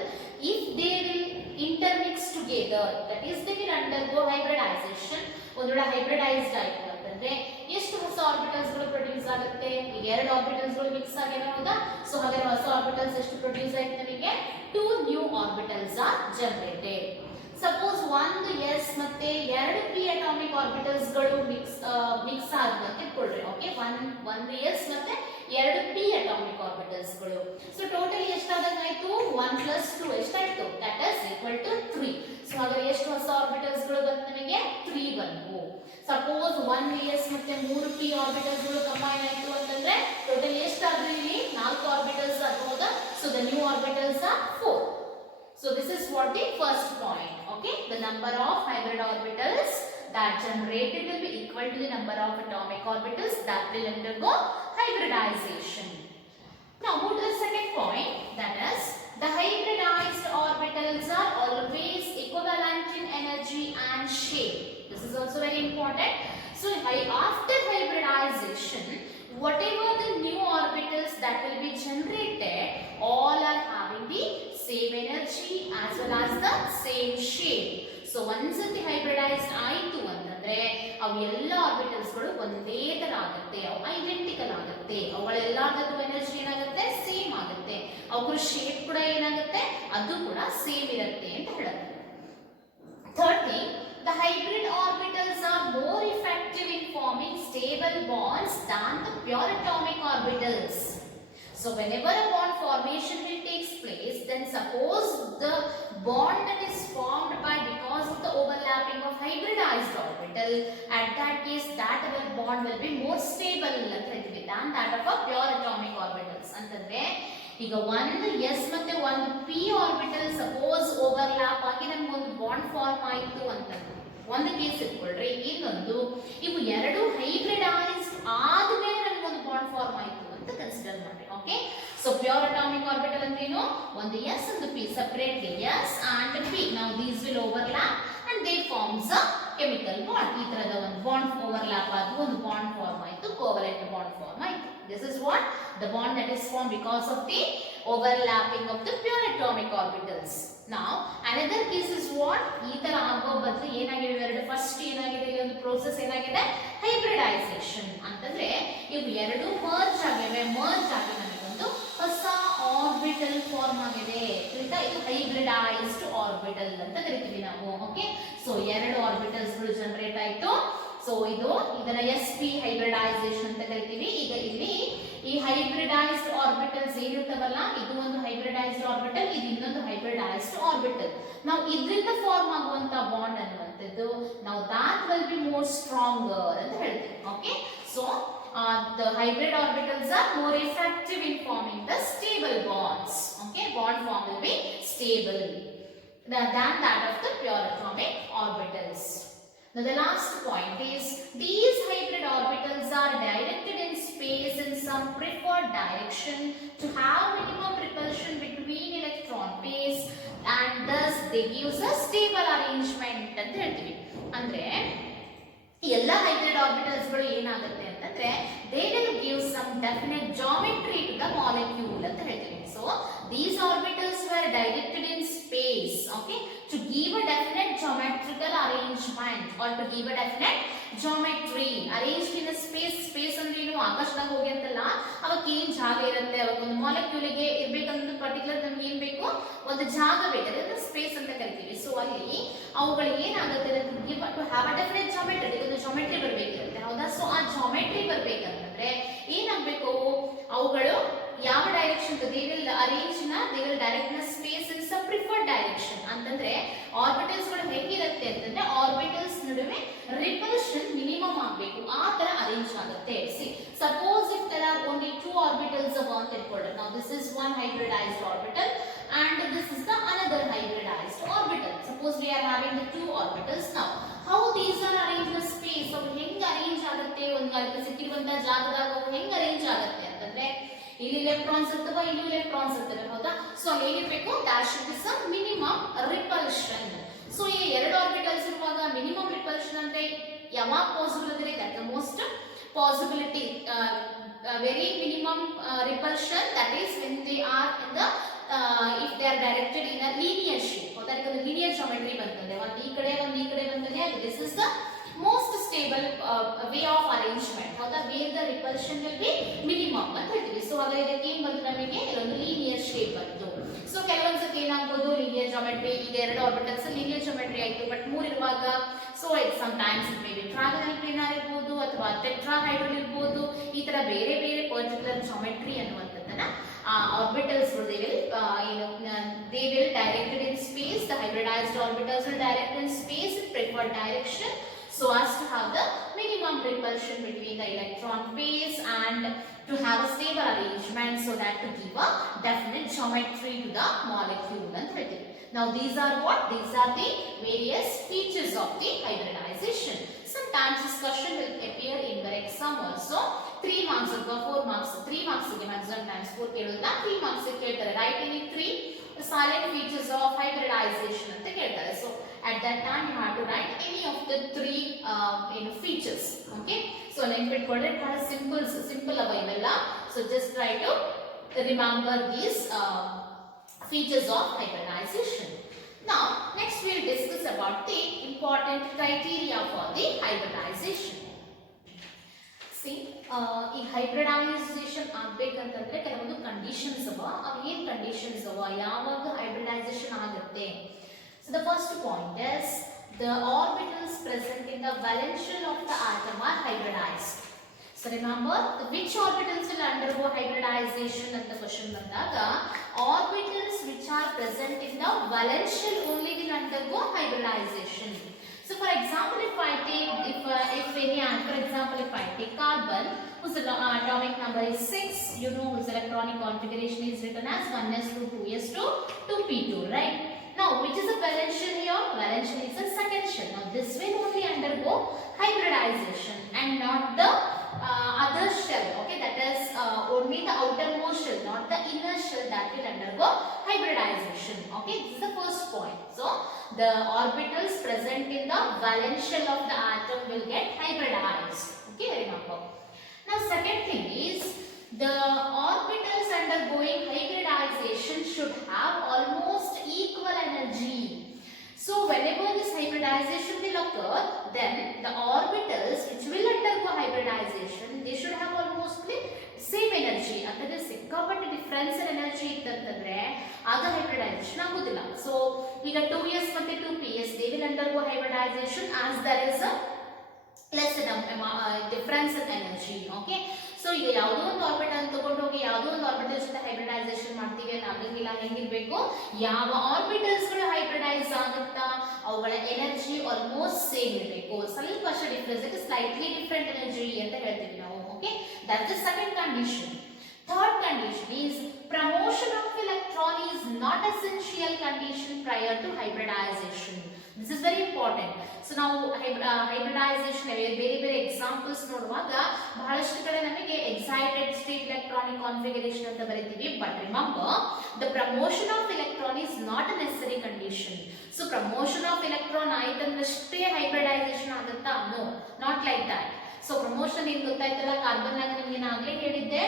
if they will intermix together, that is they will undergo hybridization. ಒಂದು ವೇಳೆ ಹೈಬ್ರಿಡೈಸ್ಡ್ ಆಯ್ತು ಅಂತಂದ್ರೆ ಎಷ್ಟು ಹೊಸ ಆರ್ಬಿಟಲ್ಸ್ ಗಳು ಪ್ರೊಡ್ಯೂಸ್ ಆಗುತ್ತೆ? ಈಗ 2 ಆರ್ಬಿಟಲ್ಸ್ ಗಳು ಮಿಕ್ಸ್ ಆಗಿವೆ, ಹೌದಾ? ಸೊ ಹಾಗಾದ್ರೆ ಹೊಸ ಆರ್ಬಿಟಲ್ಸ್ ಎಷ್ಟು ಪ್ರೊಡ್ಯೂಸ್ ಆಯ್ತು ನಮಗೆ? 2 new orbitals are generated. Suppose ಒಂದು s ಮತ್ತೆ 2 p atomic orbitals ಗಳು ಮಿಕ್ಸ್ ಆದ್ಮೇಲೆ ಇಟ್ಕೊಳ್ಳ್ರಿ. ಓಕೆ, ಒಂದು s ಮತ್ತೆ 2 p atomic orbitals ಗಳು. ಸೊ ಟೋಟಲಿ ಎಷ್ಟಾದಂಗಾಯ್ತು? 1 plus 2 ಎಷ್ಟಾಯ್ತು? that is equal to 3. So ಹಾಗಾದ್ರೆ ಎಷ್ಟು ಹೊಸ ಆರ್ಬಿಟಲ್ಸ್ ಗಳು ಬಂತು ನಮಗೆ? 3 ಬಂತು. ಸಪೋಸ್ 1s ಮತ್ತೆ 3p ಆರ್ಬಿಟಲ್ಸ್ ಗಳು ಕಂಬೈನ್ ಆಯ್ತು ಅಂತಂದ್ರೆ ಟೋಟಲ್ ಎಷ್ಟಾದ್ರೂ ಇಲ್ಲಿ 4 ಆರ್ಬಿಟಲ್ಸ್ ಆಗೋದ. So the new orbitals are 4. So this is what the first point. Okay, the number of hybrid orbitals that generated will be equal to the number of atomic orbitals that will undergo hybridization. Now move to the second point, that is the hybridized orbitals are always equivalent in energy and shape. This is also very important. So after hybridization, whatever the new orbitals that will be generated, all are having the same energy as well as the same shape. So once the hybridized ಆಯಿತು ಅಂತಂದ್ರೆ ಅವು ಎಲ್ಲ orbitals ಗಳು ಒಂದೇ ತರ ಆಗುತ್ತೆ, ಅವು identical ಆಗುತ್ತೆ, ಅವುಗಳೆಲ್ಲದಕ್ಕೂ ಎನರ್ಜಿ ಏನಾಗುತ್ತೆ, ಸೇಮ್ ಆಗುತ್ತೆ, ಅವುಗಳ ಶೇಪ್ ಕೂಡ ಏನಾಗುತ್ತೆ, ಅದು ಕೂಡ ಸೇಮ್ ಇರುತ್ತೆ ಅಂತ ಹೇಳುತ್ತೆ. Third thing, the hybrid orbitals are more effective in forming stable bonds than the pure atomic orbitals. So whenever a bond formation will take place, then suppose the bond that is formed by because of the overlapping of hybridized orbital, at that case that bond will be more stable than that of a pure atomic orbitals. ಅಂತಂದ್ರೆ ಈಗ ಒಂದು s ಮತ್ತೆ ಒಂದು p orbital suppose overlap ಆಗಿ ನಮಗೆ ಒಂದು bond form ಆಯಿತು ಅಂತಂದ್ರೆ ಒಂದು ಕೇಸ್ ಇಟ್ಕೊಳ್ಳ್ರಿ, ಇನ್ನೊಂದು ಇವು ಎರಡು ಹೈಬ್ರಿಡೈಸ್ಡ್ ಆದ್ಮೇಲೆ ನಮಗೆ ಒಂದು ಬಾಂಡ್ ಫಾರ್ಮ್ ಆಯಿತು ಅಂತ ಕನ್ಸಿಡರ್ ಮಾಡಿ. Okay, so pure atomic orbital ಅಂದ್ರೆ ಏನು, ಒಂದು s ಒಂದು p, separately s and p, now these will overlap and they forms a chemical bond. ಈ ತರದ ಒಂದು ಬಾಂಡ್ ಓವರ್ಲ್ಯಾಪ್ ಆದ್ರೂ ಒಂದು ಬಾಂಡ್ ಫಾರ್ಮ್ ಆಯಿತು, ಕೋವಲೆಂಟ್ ಬಾಂಡ್ ಫಾರ್ಮ್ ಆಯಿತು. This is what the bond that is formed because of the overlapping of the pure atomic orbitals. Now another case is what, ಈ ತರ ಆಗೋ ಬದಲು ಏನಾಗಿದೆ ಎರಡು, ಫಸ್ಟ್ ಏನಾಗಿದೆ ಇಲ್ಲಿ ಒಂದು ಪ್ರೋಸೆಸ್ ಏನಾಗಿದೆ, ಹೈಬ್ರಿಡೈಸೇಷನ್ ಅಂತಂದ್ರೆ ಇವು ಎರಡು ಮರ್ಜ್ ಆಗಿವೆ, ಮರ್ಜ್ ಆಗಿ ನಮಗೊಂದು ಹೊಸ ಆರ್ಬಿಟಲ್ ಫಾರ್ಮ್ ಆಗಿದೆ. ಇದು ಹೈಬ್ರಿಡೈಸ್ಡ್ ಆರ್ಬಿಟಲ್ ಅಂತ ಕರಿತೀವಿ ನಾವು. ಓಕೆ, ಸೊ ಎರಡು ಆರ್ಬಿಟಲ್ಸ್ ಗಳು ಜನರೇಟ್ ಆಯ್ತು. ಸೊ ಇದನ್ನ sp ಹೈಬ್ರಿಡೈಸೇಷನ್ ಅಂತ ಕರಿತೀವಿ. ಈಗ ಇಲ್ಲಿ ಈ ಹೈಬ್ರಿಡೈಸ್ಡ್ ಆರ್ಬಿಟಲ್ಸ್ ಏನಿರ್ತಾವಲ್ಲ, ಇದು ಒಂದು ಹೈಬ್ರಿಡೈಸ್ಡ್ ಆರ್ಬಿಟಲ್, ಇದು ಇನ್ನೊಂದು ಹೈಬ್ರಿಡೈಸ್ಡ್ ಆರ್ಬಿಟಲ್. ನಾವು ಇದರಿಂದ ಫಾರ್ಮ್ ಆಗುವಂತ ಬಾಂಡ್ ಅನ್ನುವಂಥದ್ದು ನಾವು that will be more stronger ಅಂತ ಹೇಳ್ತೀವಿ. Okay, so the hybrid orbitals are more effective in forming the stable bonds. Okay, bond form will be stable than that of the pure atomic orbitals. Now the last point is these hybrid orbitals are directed in space in some preferred direction to have minimum repulsion between electron pairs and thus they gives a stable arrangement ಅಂತ ಹೇಳ್ತೀವಿ. ಅಂದ್ರೆ ಎಲ್ಲ hybrid orbitals ಗಳು ಏನಾಗುತ್ತೆ ಅಂತಂದ್ರೆ they will give some definite geometry to the molecule ಅಂತ ಹೇಳ್ತೀವಿ. So these orbitals were directed in space, okay, to give a definite geometrical arrangement or to give a definite geometry arranged in a space. Space ಅಂದ್ರೆ ಏನು, ಆಕಾಶದಾಗ ಹೋಗಿ ಅಂತಲ್ಲ, ಅವಕ್ಕೆ ಏನ್ ಜಾಗ ಇರುತ್ತೆ, ಅವಾಗ ಒಂದು ಮಾಲಿಕ್ಯೂಲ್ ಗೆ ಇರ್ಬೇಕಂದ್ರೆ ಪರ್ಟಿಕ್ಯುಲರ್ ನಮ್ಗೆ ಏನ್ ಬೇಕು, ಒಂದು ಜಾಗ ಬೇಕು, ಅದನ್ನ ಸ್ಪೇಸ್ ಅಂತ ಕರಿತೀವಿ. ಸೊ ಅಲ್ಲಿ ಅವುಗಳಿಗೆ ಏನಾಗುತ್ತೆ, to have a definite geometry, ಒಂದು ಜಾಮೆಟ್ರಿ ಬರ್ಬೇಕಿರುತ್ತೆ, ಹೌದಾ. ಸೊ ಆ ಜಾಮೆಟ್ರಿ ಬರ್ಬೇಕಂತಂದ್ರೆ ಏನಾಗಬೇಕು, ಅವುಗಳು ಯಾವ direction, they will direct in a space in some preferred direction. ಅಂತಂದ್ರೆ ಆರ್ಬಿಟಲ್ಸ್ ಗಳು ಹೇಗಿರುತ್ತೆ ಅಂತಂದ್ರೆ ಆರ್ಬಿಟಲ್ಸ್ ನಡುವೆ ರಿಪಲ್ಷನ್ ಮಿನಿಮಮ್ ಆಗಬೇಕು, ಆ ತರ ಅರೇಂಜ್ ಆಗುತ್ತೆ. Suppose if there are only two orbitals of Earth encoded, now this is one hybridized orbital and this is the another hybridized orbital. Suppose we are having the two orbitals. Now how these are arranged in space, ಅವು ಹೆಂಗ್ arrange ಆಗುತ್ತೆ, ಒಂದು ಅದಕ್ಕೆ ಸಿಕ್ಕಿರುವಂತ ಜಾಗದಾಗ ಅವು ಹೆಂಗ್ arrange ಆಗುತ್ತೆ ಅಂತಂದ್ರೆ ಇಲ್ಲಿ ಎಲೆಕ್ಟ್ರಾನ್ಸ್ ಇರ್ತವೆ, ಇಲ್ಲಿ ಎಲೆಕ್ಟ್ರಾನ್ಸ್ ಇರ್ತವೆ, ಹೌದಾ. ಸೊ ಏನಿರಬೇಕು, there should be some minimum repulsion. So ಈ ಎರಡು ಆರ್ಬಿಟಲ್ಸ್ ಇರುವಾಗ ಮಿನಿಮಮ್ ರಿಪಲ್ಷನ್ ಅಂದ್ರೆ ಯಾವಾಗ ಪಾಸಿಬಲ್ ಅಂದ್ರೆ that the most possibility very minimum repulsion, that is when they are in the if they are directed in a linear shape, ಹೌದಾ. ಅದಕ್ಕೆ ಒಂದು linear geometry ಬರ್ತದೆ, ಒಂದು ಈ ಕಡೆ ಬರ್ತದೆ. This is the most stable way of arrangement, ಹೌದಾ, where the repulsion will be minimum ಅಂತ ಹೇಳ್ತೀವಿ. ಸೊ ಹಾಗಾದ್ರೆ ಇದಕ್ಕೆ ಏನು ಬಂತು, ನಮಗೆ ಒಂದು ಲೀನಿಯರ್ ಶೇಪ್ ಬಂತು. ಸೊ ಕೆಲವೊಂದ್ಸತಿ ಏನಾಗ್ಬೋದು, ಲೀನಿಯರ್ ಜಾಮೆಟ್ರಿ, ಈಗ ಎರಡು ಆರ್ಬಿಟಲ್ಸ್ ಲೀನಿಯರ್ ಜಾಮೆಟ್ರಿ ಆಯ್ತು, ಬಟ್ ಮೂರು ಇರುವಾಗ so it sometimes it may be trigonal planar ಇರ್ಬೋದು ಅಥವಾ ಟೆಟ್ರಾಹೈಡ್ರಲ್ ಇರ್ಬೋದು, ಈ ತರ ಬೇರೆ ಬೇರೆ ಪರ್ಟಿಕ್ಯುಲರ್ ಜಾಮೆಟ್ರಿ ಅನ್ನುವಂಥದ್ದನ್ನ orbitals they will directed in space. The hybridized orbitals will direct in space in preferred direction so as to have the minimum repulsion between the electron pairs and to have a stable arrangement so that to give a definite geometry to the molecule. Now these are what? These are the various features of the hybridization. Sometimes this question will appear in your exam also. 3 marks or 4 marks, 3 marks ಗೆ maximum times 4 ಕೇಳೋದಿಲ್ಲ, 3 marks ಗೆ ಕೇಳ್ತಾರೆ. Write any 3 silent features of hybridization ಅಂತ ಕೇಳ್ತಾರೆ. So at that time you have to write any of the 3 features. Okay, so ನೆನಪಿಟ್ಕೊಳ್ಳಿ, ಬಹಳ simple ಅವ ಇವೆಲ್ಲ. So just try to remember these features of hybridization. Now next we will discuss about the important criteria for the hybridization. See, ಈ hybridization ಆಗಬೇಕಂತಂದ್ರೆ ಕೆಲವೊಂದು conditions ಅವ. ಅವು ಏನು conditions ಅವ, ಯಾವಾಗ hybridization ಆಗುತ್ತೆ? So the first point is the orbitals present in the valence shell of the atom are hybridized. So remember, which orbitals will undergo hybridization ಅಂತ question ಬಂದಾಗ orbitals which are present in the valence shell only will undergo hybridization. So for example, if I take carbon whose atomic number is 6, you know whose electronic configuration is written as 1s2, 2s2, 2p2, right? Now which is the valence shell here? Valence shell is the second shell. Now this will only undergo hybridization and not the other shell. Okay, that is only the outermost shell, not the inner shell, that will undergo hybridization. Okay, this is the first point. So the orbitals present in the valence shell of the atom will get hybridized. Okay, remember. Now second thing is the orbitals undergoing hybridization should have almost equal energy. So whenever this hybridization will occur, then the orbitals which will undergo hybridization, they should have almost the same energy. ಅಂದರೆ ಸಿಕ್ಕಾಪಟ್ಟೆ difference energy ಇತ್ತಂತಂದ್ರೆ ಆಗ hybridisation ಆಗುದಿಲ್ಲ. So ಈಗ 2s ಮತ್ತೆ 2ps they will undergo hybridization as there is a less difference in energy. Okay, so ಈಗ ಯಾವುದೋ ಒಂದು orbital ತಗೊಂಡು ಹೋಗಿ ಯಾವುದೋ ಒಂದು ಆರ್ಬಿಟಲ್ ಜೊತೆ ಹೈಬ್ರಿಡೈಸೇಷನ್ ಮಾಡ್ತೀವಿ ಅಂತ ಆಗಂಗಿಲ್ಲ. ಹೆಂಗಿರ್ಬೇಕು, ಯಾವ ಆರ್ಬಿಟಲ್ಸ್ ಗಳು ಹೈಬ್ರಿಡೈಸ್ ಆಗುತ್ತಾ ಅವುಗಳ ಎನರ್ಜಿ ಆಲ್ಮೋಸ್ಟ್ ಸೇಮ್ ಇರಬೇಕು. ಸ್ವಲ್ಪ ಅಷ್ಟೇ difference, it slightly different energy ಅಂತ ಹೇಳ್ತೀವಿ ನಾವು. Okay, that is second condition. Third condition is promotion of electron is not essential condition prior to hybridization. This is very important. So ನಾವು hybridization ಬೇರೆ ಬೇರೆ examples ನೋಡುವಾಗ ಬಹಳಷ್ಟು ಕಡೆ ನಮಗೆ ಎಕ್ಸೈಟೆಡ್ ಸ್ಟೇಟ್ ಎಲೆಕ್ಟ್ರಾನಿಕ್ ಕಾನ್ಫಿಗರೇಷನ್ ಅಂತ ಬರೀತೀವಿ. But remember, the promotion of electron is not a necessary condition. So promotion of electron ಆಯ್ತಂದ್ರಷ್ಟೇ ಹೈಬ್ರಿಡೈಸೇಷನ್ ಆಗುತ್ತಾ? No, not like that. So promotion ಏನು ಗೊತ್ತಾಯ್ತಲ್ಲ, ಕಾರ್ಬನ್ ನಾಗ ನಿಮಗೆ ನಾನು ಹೇಳಿದ್ದೆ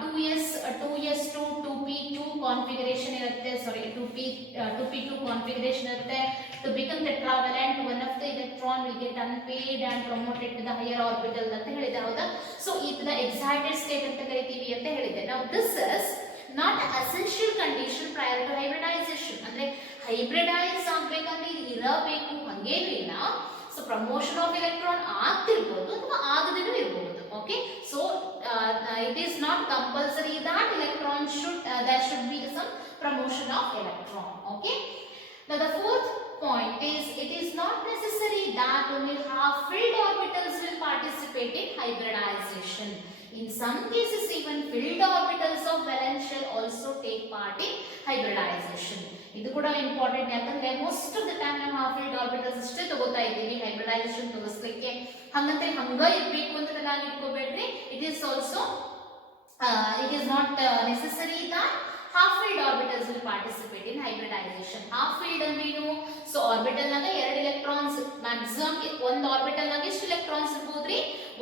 2s2 2p2 ಕಾನ್ಫಿಗರೇಷನ್ ಇರುತ್ತೆ, ಸಾರಿ 2p2 ಕಾನ್ಫಿಗರೇಷನ್ ಇರುತ್ತೆ. To become tetravalent, one of the electron will get unpaired and promoted to the higher orbital ಅಂತ ಹೇಳಿದೆ, ಹೌದಾ? ಸೊ ಇದನ್ನ ಎಕ್ಸೈಟೆಡ್ ಸ್ಟೇಟ್ ಅಂತ ಕರಿತೀವಿ ಅಂತ ಹೇಳಿದೆ. Now this is not an essential condition prior to hybridization. ಅಂದ್ರೆ ಹೈಬ್ರಿಡೈಸ್ ಆಗ್ಬೇಕಂದ್ರೆ ಇದು ಇರಬೇಕು ಹಂಗೇನಿಲ್ಲ. ಸೊ ಪ್ರಮೋಷನ್ ಆಫ್ ಎಲೆಕ್ಟ್ರಾನ್ ಆಗ್ತಿರ್ಬೋದು ಅಥವಾ ಆಗದೇನೂ ಇರಬಹುದು. Okay, so it is not compulsory that electron should there should be some promotion of electron. Okay, now the fourth point is it is not necessary that only half-filled orbitals will participate in hybridization. In some cases even filled orbitals of valence shell also take part in hybridization. ಇದು ಕೂಡ important, ಯಾಕಂದ್ರೆ most of the time ನಾವು half-filled orbitals ಅಷ್ಟೇ ತಗೋತಾ ಇದ್ದೀವಿ hybridisation ತೋರಿಸ್ಲಿಕ್ಕೆ. ಹಂಗಂತ ಹಂಗ ಇರಬೇಕು ಅಂತ ನಾನು ಇಟ್ಕೋಬೇಡ್ರಿ. it is not necessary that half-filled orbitals will participate in hybridization. Half-filled ಅಂದ್ರೇನು? ಸೊ ಆರ್ಬಿಟಲ್ ನಾಗ 2 electrons, maximum ಒಂದು ಆರ್ಬಿಟಲ್ ನಾಗ ಎಷ್ಟು electrons ಇರಬಹುದ್ರಿ?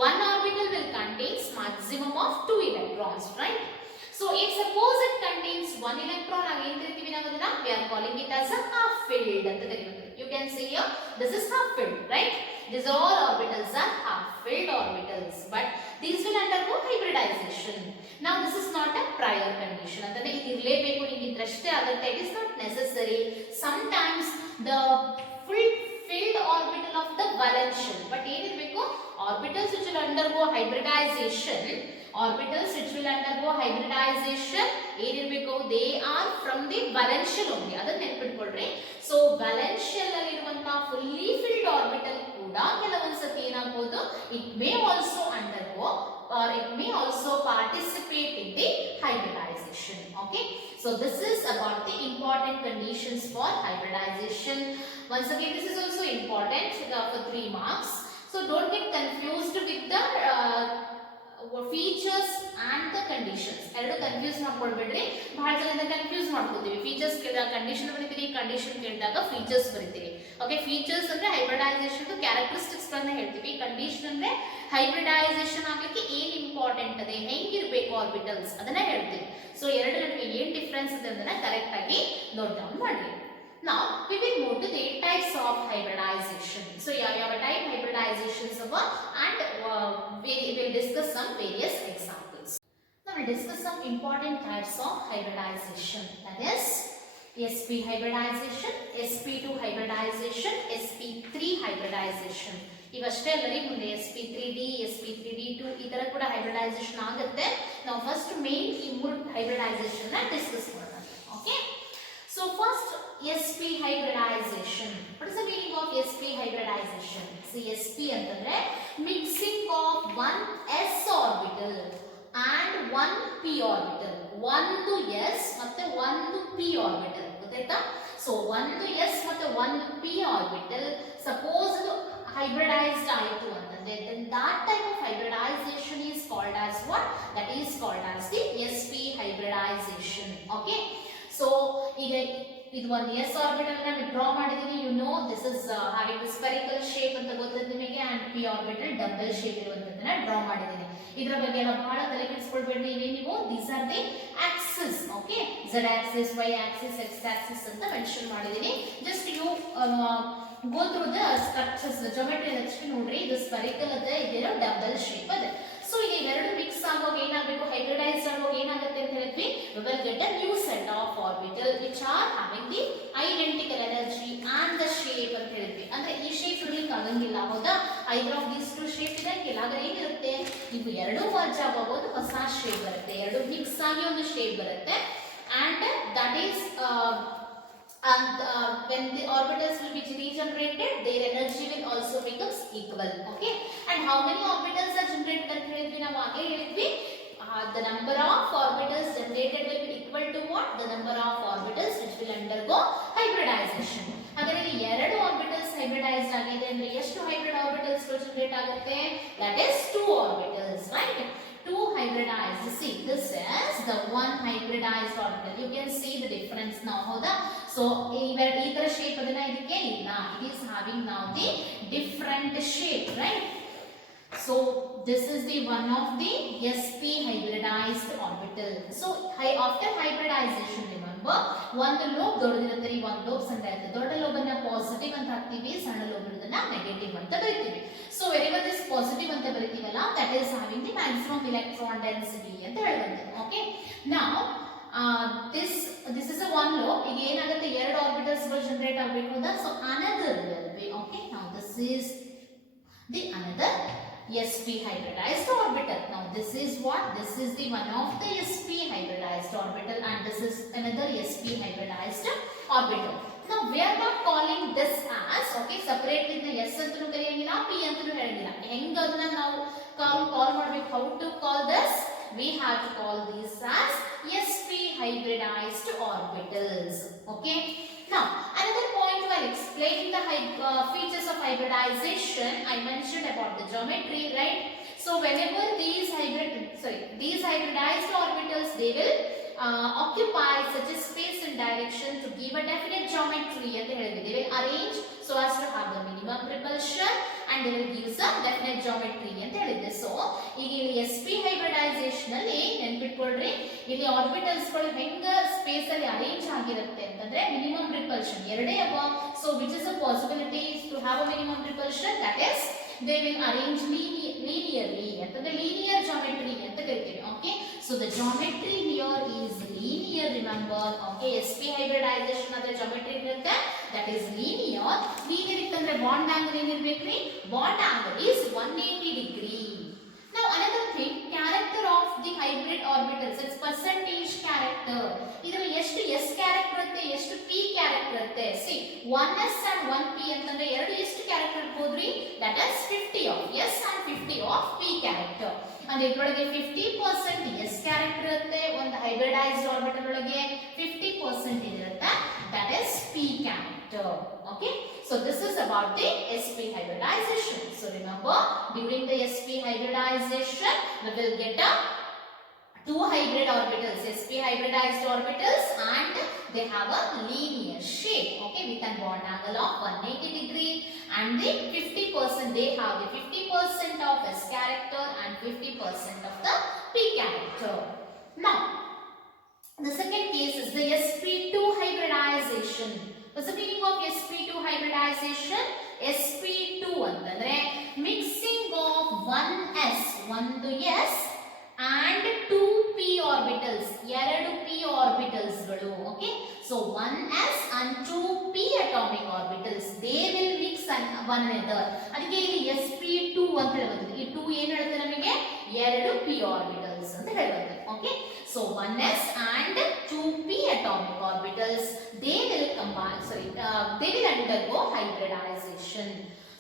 one orbital will contains maximum of 2 electrons, right? So if suppose it contains 1 electron, again ಕರಿತೀವಿ ನಾವು ಅದನ್ನ, we are calling it as a half-filled ಅಂತ ಕರೀತೀವಿ. You can see here, this is half-filled, right? These all orbitals are half-filled orbitals, but these will undergo hybridization. Now this is not a prior condition. ಅಂತಂದ್ರೆ ಇದು ಇರಲೇಬೇಕು, ಹಿಂಗಿದ್ರಷ್ಟೇ ಆಗುತ್ತೆ. It is not necessary. Sometimes the filled orbital of the valence shell, but ಏನಿರಬೇಕು, orbitals which will undergo hybridization, ಏನಿರಬೇಕು, they are from the valence shell only. ಅದನ್ನ ನೆನಪಿಟ್ಕೊಳ್ರಿ. So valence shell ಅಲ್ಲಿ ಇರುವಂತಹ fully filled orbital ಕೂಡ ಕೆಲವೊಂದ್ಸತಿ ಏನಾಗಬಹುದು, it may also undergo or it may also participate in the hybridization. hybridization. Okay, so this is about the important conditions for hybridization. Once again, this is also important for 3 marks. So don't get confused with the features and the conditions. ಎರಡು confuse ಮಾಡ್ಕೊಳ್ಬೇಡ್ರಿ. ಬಹಳ ಜನ confuse ಮಾಡ್ಕೊತೀವಿ. Features ಕೇಳಿದಾಗ condition ಬರೀತೀವಿ, condition ಕೇಳಿದಾಗ features ಬರೀತೀವಿ. Okay, features ಅಂದ್ರೆ hybridisation characteristics ಗಳನ್ನ ಹೇಳ್ತೀವಿ. Condition ಅಂದ್ರೆ ಹೈಬ್ರಿಡೈಸೇಷನ್ ಆಗ್ಲಿಕ್ಕೆ ಏನ್ ಇಂಪಾರ್ಟೆಂಟ್ ಅದೇ, ಹೆಂಗಿರ್ಬೇಕು ಆರ್ಬಿಟಲ್ಸ್ ಅದನ್ನ ಹೇಳ್ತೀವಿ. ಸೊ ಎರಡು ನಡುವೆ ಏನ್ ಡಿಫರೆನ್ಸ್ ಇದೆ ಅದನ್ನ ಕರೆಕ್ಟ್ ಆಗಿ ನೋಟ್ ಡೌನ್ ಮಾಡ್ರಿ. Now we will move to the types of hybridization. So ಯಾವ type hybridizations are, and we will discuss some various examples. Now we will discuss some important types of hybridization. That is sp hybridization, sp2 hybridization, sp3 hybridization. ಇವಷ್ಟೇ ಅಲ್ಲರಿ, ಮುಂದೆ sp3d, sp3d2 ಈ ತರ ಕೂಡ hybridisation ಆಗುತ್ತೆ. ನಾವು first main ಈ ಮೂರು hybridisation ನ ಡಿಸ್ಕಸ್ ಮಾಡೋಣ. Okay, so first sp hybridization. What is the meaning of sp hybridization? See, sp ಅಂತಂದ್ರೆ mixing of one s orbital and one p orbital. ಒಂದು s ಮತ್ತೆ ಒಂದು p orbital. ಗೊತ್ತಾಯ್ತಾ? So ಒಂದು s ಮತ್ತೆ ಒಂದು p orbital suppose hybridized ಆಯಿತು ಅಂತಂದ್ರೆ then that type of hybridization is called as what? That is called as the sp hybridization. Okay, so ಈಗ ಇದು ಒಂದು s orbital ನ ಡ್ರಾ ಮಾಡಿದೀನಿ. You know this is having the spherical shape ಅಂತ ಗೊತ್ತಿದೆ ನಿಮಗೆ, and p orbital double shape ಇರುವಂತದನ್ನ draw ಮಾಡಿದೀನಿ. ಇದರ ಬಗ್ಗೆ ಎಲ್ಲ ಬಹಳ ತಲೆ ಕೆಡಿಸ್ಕೊಳ್ಬೇಡ್ರಿ. ಇವೇ ನೀವು these are the axis. Okay, z axis, y axis, x axis ಅಂತ ಮೆನ್ಷನ್ ಮಾಡಿದೀನಿ. Just you go through the structures, geometry ಹಚ್ಚಿ ನೋಡ್ರಿ. ಇದು ಸ್ಫೆರಿಕಲ್ ಅದ, ಇದೇನೋ ಡಬಲ್ ಶೇಪ್ ಅದ. ಸೊ ಈಗ ಇವೆರಡು ಮಿಕ್ಸ್ ಆಗುವಾಗ ಏನಾಗಬೇಕು, ಹೈಬ್ರಿಡೈಸ್ಡ್ ಆಗುವಾಗ ಏನಾಗುತ್ತೆ ಅಂತ ಹೇಳಿದ್ವಿ, we will get a new set of orbital which are having the identical energy and the shape ಅಂತ ಹೇಳಿದ್ವಿ. ಅಂದ್ರೆ ಈ ಶೇಪ್ ಇರ್ಲಿಕ್ಕೆ ಆಗಂಗಿಲ್ಲ, ಹೌದಾ? either of these two shape ಇರಂಗಿಲ್ಲ. ಆದ್ರೆ ಏನಿರುತ್ತೆ, ಇವು ಎರಡು ಮರ್ಜ್ ಆಗುವಾಗ ಒಂದು ಹೊಸ ಶೇಪ್ ಬರುತ್ತೆ, ಎರಡು ಮಿಕ್ಸ್ ಆಗಿ ಒಂದು ಶೇಪ್ ಬರುತ್ತೆ. and that is when the orbitals will be regenerated, their energy will also becomes equal. Okay, and how many orbitals are generated ಅಂತ ಹೇಳಿದ್ವಿ, ನಾವು ಹಾಗೆ ಹೇಳಿದ್ವಿ, the number of orbitals generated will be equal to what? The number of orbitals which will undergo hybridization. ಹಾಗಾದ್ರೆ ಇಲ್ಲಿ ಎರಡು orbitals hybridized ಆಗಿದೆ ಅಂದ್ರೆ ಎಷ್ಟು hybrid orbitals ಜನರೇಟ್ ಆಗುತ್ತೆ? That is 2 orbitals, right? 2 hybridized. See, this is the one hybridized orbital. You can see the difference now, ಹೌದಾ? So ಈ ತರ ಶೇಪ್ ಅದನ್ನ ಇದಕ್ಕೆ ಇಲ್ಲ. It is having now the different shape, right? So this is the one of the sp hybridized orbital. So after hybridization, remember, ಒಂದು lobe ದೊಡ್ಡದಿರುತ್ತೆ, ಒಂದು lobe ಸಣ್ಣ ಇರುತ್ತೆ. ದೊಡ್ಡ ಲೋಬ್ ಅನ್ನ ಪಾಸಿಟಿವ್ ಅಂತ ಹಾಕ್ತೀವಿ, ಸಣ್ಣ ಲೋಬ್ ಇರೋದನ್ನ ನೆಗೆಟಿವ್ ಅಂತ ಬರೀತೀವಿ. ಸೊ wherever this positive ಅಂತ ಬರೀತೀವಲ್ಲ, that is having the maximum electron density ಅಂತ ಹೇಳ್ದಂತೆ. Okay, now this is a one lobe. ಈಗ ಏನಾಗುತ್ತೆ, ಎರಡು ಆರ್ಬಿಟಲ್ಸ್ ಗಳು ಜನರೇಟ್ ಆಗಬೇಕು ಅಂತ. So another will be, okay, now this is the another sp hybridized orbital. Now this is what? This is the one of the sp hybridized orbital, and this is another sp hybridized orbital. Now we are not calling this as, okay, separately the s ಅಂತನೂ ಕರೆಯಂಗಿಲ್ಲ, p ಅಂತನೂ ಹೇಳಂಗಿಲ್ಲ. ಹೆಂಗ ಅದನ್ನ ನಾವು ಕಾಲ್ ಮಾಡಬೇಕು, how to call this? We have to call these as sp hybridized orbitals. Okay, now another point while explaining the features of hybridization, I mentioned about the geometry, right? So whenever these hybridized orbitals, they will occupy such a space and direction to give a definite geometry ಅಂತ ಹೇಳಿದ್ವಿ. They will arrange so as to have the minimum repulsion and they will give some definite geometry ಅಂತ ಹೇಳಿದ್ವಿ. So ಈಗ ಇಲ್ಲಿ sp hybridization ಅಲ್ಲಿ ನೆನಪಿಟ್ಕೊಳ್ರಿ, ಇಲ್ಲಿ orbitals ಗಳು ಹೆಂಗ ಸ್ಪೇಸ್ ಅಲ್ಲಿ ಅರೇಂಜ್ ಆಗಿರುತ್ತೆ ಅಂತಂದ್ರೆ minimum repulsion ಎರಡೇ ಅವ. So which is a possibility to have a minimum repulsion? That is, they will arrange linearly ಅಂತಂದ್ರೆ linear geometry ಅಂತ ಕರಿತೀವಿ. Okay, so the geometry here is linear, remember. Okay, sp hybridization ಅಂದ್ರೆ geometry ಇರುತ್ತೆ, that is linear. linear ಇತ್ತಂದ್ರೆ bond angle ಏನಿರಬೇಕ್ರಿ? bond angle is 180 degree. Now another thing, character of the hybrid orbitals, its percentage character. ಇದರಲ್ಲಿ ಎಷ್ಟು s character ಇರುತ್ತೆ, ಎಷ್ಟು p character ಇರುತ್ತೆ? See, 1s and 1p ಅಂತಂದ್ರೆ ಎರಡು ಎಷ್ಟು character ಇರಬಹುದ್ರಿ? That is 50 of s and 50 of p character. ಅಂದ್ರೆ ಇದರೊಳಗೆ 50% s character ಇರುತ್ತೆ ಒಂದು hybridized Okay, so this is about the sp hybridization. So remember, during the sp hybridization we will get a two hybrid orbitals, sp hybridized orbitals, and they have a linear shape, okay, with a bond angle of 180 degree, and the 50%, they have the 50% of s character and 50% of the p character. Now the second case is the sp2 hybridization. What's the meaning of sp2 hybridization? sp2 ಅಂತಂದ್ರೆ mixing of ಒಂದು s and 2p orbitals, 2p orbitals ಗಳು, okay, so 1s and 2p atomic orbitals, they will mix one another. ಅದಕ್ಕೆ ಇಲ್ಲಿ sp2 ಅಂತ ಹೇಳಬಹುದು. ಈ 2 ಏನು ಹೇಳುತ್ತೆ ನಮಗೆ 2p orbitals ಅಂತ ಹೇಳುತ್ತೆ. Okay, so 1s and 2p atomic orbitals, they will combine, they will undergo hybridization.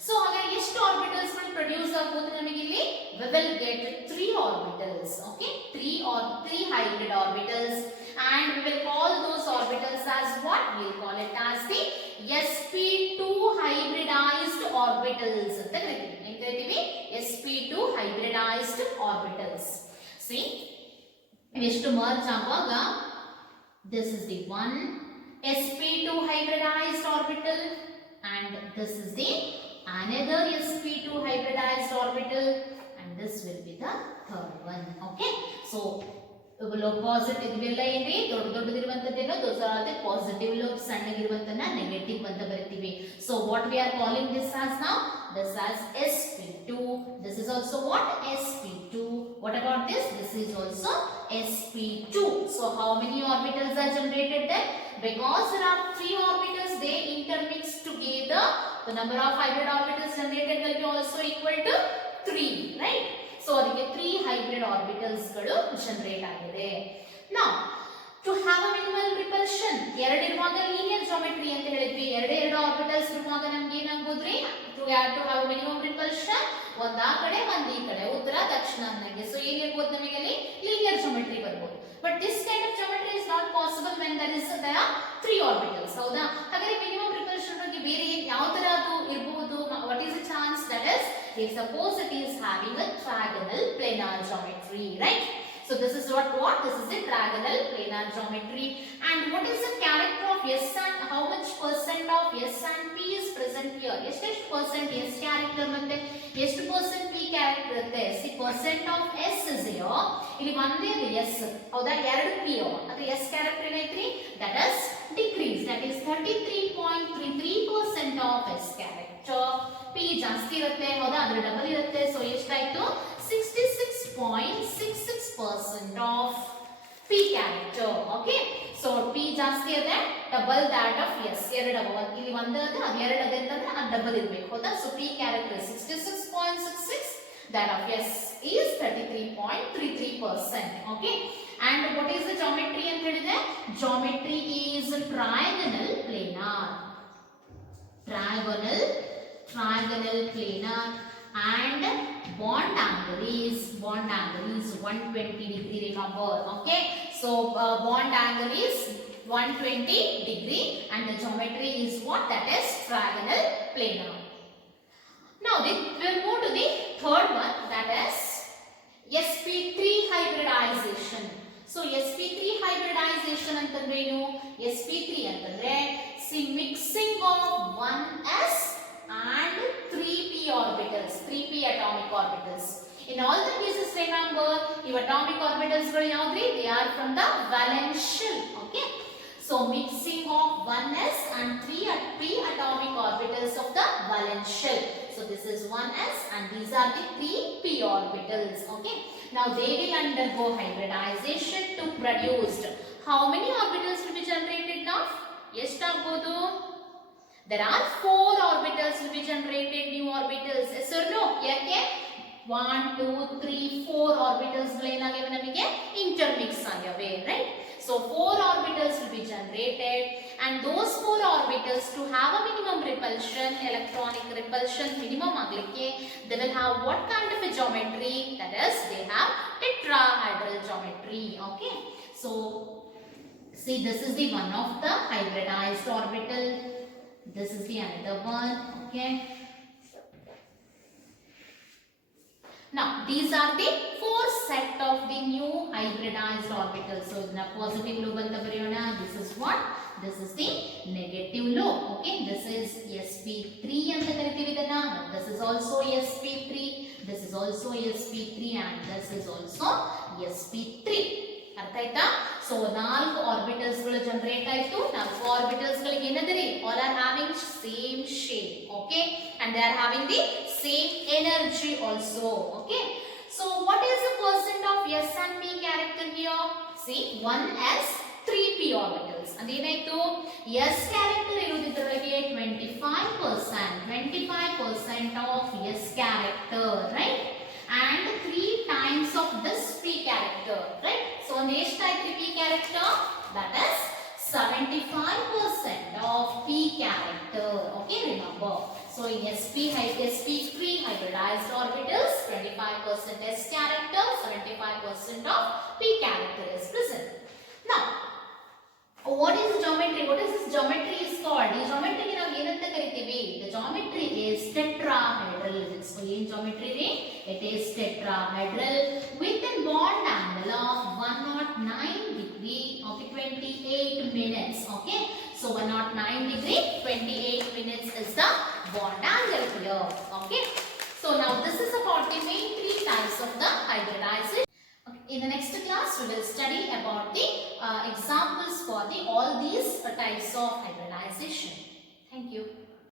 So ಹಾಗಾದ್ರೆ ಎಷ್ಟು ಆರ್ಬಿಟಲ್ಸ್ ಗಳು ಪ್ರೊಡ್ಯೂಸ್ ಆಗಬಹುದು ನಮಗೆ ಇಲ್ಲಿ? We will get 3 orbitals, okay, 3 hybrid orbitals, and we will call those orbitals as what? We will call it as the sp2 hybridized orbitals ಅಂತ ಕರೀತೀವಿ. ಏನು ಕರೀತೀವಿ? sp2 hybridized orbitals. See, ಇವೆಷ್ಟು ಮರ್ಜ್ ಆಗುವಾಗ this is the one sp2 hybridized orbital, and this is the another sp2 hybridized orbital, and this will be the third one. Okay, so positive ಇವೆಲ್ಲ ಏನ್ರಿ ದೊಡ್ಡದಿರುವಂತದ್ದೇನೋ those are the positive lobes, ಸಣ್ಣಗಿರುವಂತನ್ನ negative ಅಂತ ಬರೀತೀವಿ. So what we are calling this as now? This as sp2. This is also what? sp2. What about this? This is also sp2. So how many orbitals are generated then? Because there are 3 orbitals, they intermix together, the number of hybrid orbitals generated will be also equal to 3, right? So adike 3 hybrid orbitals galu generate agide. Now to have a minimal repulsion, ಎರಡು ಇರುವಾಗ linear geometry ಅಂತ ಹೇಳಿದ್ವಿ. ಎರಡು orbitals ಇರುವಾಗ ನಮಗೆ ಏನಾಗಬಹುದ್ರಿ? To have a minimum repulsion, ಒಂದ ಆ ಕಡೆ ಒಂದು ಈ ಕಡೆ, ಉತ್ತರ ದಕ್ಷಿಣ ಅನ್ನಂಗೆ. ಸೊ ಏನಿರಬಹುದು ನಮಗೆ ಅಲ್ಲಿ linear geometry ಬರಬಹುದು. But this kind of geometry is not possible when there are 3 orbitals. ಹೌದಾ? ಹಾಗಾದ್ರೆ minimum repulsion ಬಗ್ಗೆ ಬೇರೆ ಯಾವ ತರ ಅದು ಇರಬಹುದು? What is the chance? That is, if suppose it is having a trigonal planar geometry, right? So this is what? This is the trigonal planar geometry. And what is the character of S and how much percent of S and P is present here? ಎಷ್ಟು percent S character ಮತ್ತೆ ಎಷ್ಟು percent P character ಇರುತ್ತೆ? See, percent of S is here. ಇಲ್ಲಿ ಒಂದೇ S. ಹೌದಾ? 2 P ಅದ್ರ S character ಏನೈತ್ರಿ? That is decrease. That is 33.33% of S character. P ಜಾಸ್ತಿ ಇರುತ್ತೆ, ಹೌದಾ? ಅದ್ರ ಡಬಲ್ ಇರುತ್ತೆ. ಸೊ ಎಷ್ಟಾಯ್ತು? 66.66% of P character. Okay, so P ಜಾಸ್ತಿ ಇದೆ, double that of S. ಎರಡು ಇಲ್ಲಿ ಒಂದು ಇದೆ, ಅದು ಎರಡು ಇದೆ ಅಂತಂದ್ರೆ ಅದು ಡಬಲ್ ಇರಬೇಕು, ಹೌದಾ? So P character is 66.66, that of S is 33.33%. Okay, and what is the geometry ಅಂತ ಹೇಳಿದೆ? Geometry is trigonal planar. Trigonal planar, and bond angle is 120 degree, remember. Okay, so bond angle is 120 degree, and the geometry is what? That is trigonal planar. Now we will move to the third one, that is sp3 hybridization. So sp3 hybridization ಅಂತಂದ್ರೆ ಏನು? sp3 ಅಂತಂದ್ರೆ mixing of 1s and 3p orbitals, 3p atomic orbitals. In all the cases, remember, your atomic orbitals ಗಳು ಯಾವ್ದ್ರಿ? They are from the valence shell. Okay, so mixing of 1s and 3p atomic orbitals of the valence shell. So this is 1s and these are the 3p orbitals. Okay, now they will undergo hybridization to produce how many orbitals will be generated now? ಎಷ್ಟಾಗಬಹುದು? There are 4 orbitals will be generated, new orbitals. Yes or no? ಯಾಕೆ? 1, 2, 3, 4 orbitals ಏನಾಗಿವೆ ನಮಗೆ? Intermix ಆಗಿವೆ, right? So 4 orbitals will be generated, and those 4 orbitals, to have a minimum repulsion, electronic repulsion minimum agಲಿಕ್ಕೆ, they will have what kind of a geometry? That is, they have tetrahedral geometry. Okay, so see, this is the one of the hybridized orbital. This is the another one. Okay. Now, these are the four set of the new hybridized orbitals. So, in a positive low banta bariyona, this is what? This is the negative low. Okay, this is sp3 anta karitive idanna. This is also sp3. This is also sp3 and this is also sp3. ಅರ್ಥ ಆಯ್ತಾ? So 4 orbitals ಗಳು generate ಆಯ್ತು. 4 orbitals ಗಳಿಗೆ ಏನದರಿ? All are having same shape. Okay, and they are having the same energy also. Okay, so what is the percent of s and p character here? See, 1s 3p orbitals. ಅದೇನಾಯ್ತು? s character ಇರುವುದರೊಳಗೆ 25% of s character, right? And 3 times of this p character, right? So on ಎಷ್ಟಾಯ್ತು p character? That is 75% of p character. Okay, remember. So in sp3 hybridized orbitals, 25% s character, 75% of p character is present. Now, what is the geometry? What is this geometry is called? The geometry ನಾವು ಏನಂತ ಕರಿತೀವಿ? The geometry is tetrahedral. So in geometry it is tetrahedral with a bond angle of 109 degree. Okay, 28 minutes. Okay, so 109 degree 28 minutes is the bond angle here. Okay, so now this is about the main 3 types of the hybridization. In the next class, we will study about the examples for all these types of hybridization. Thank you.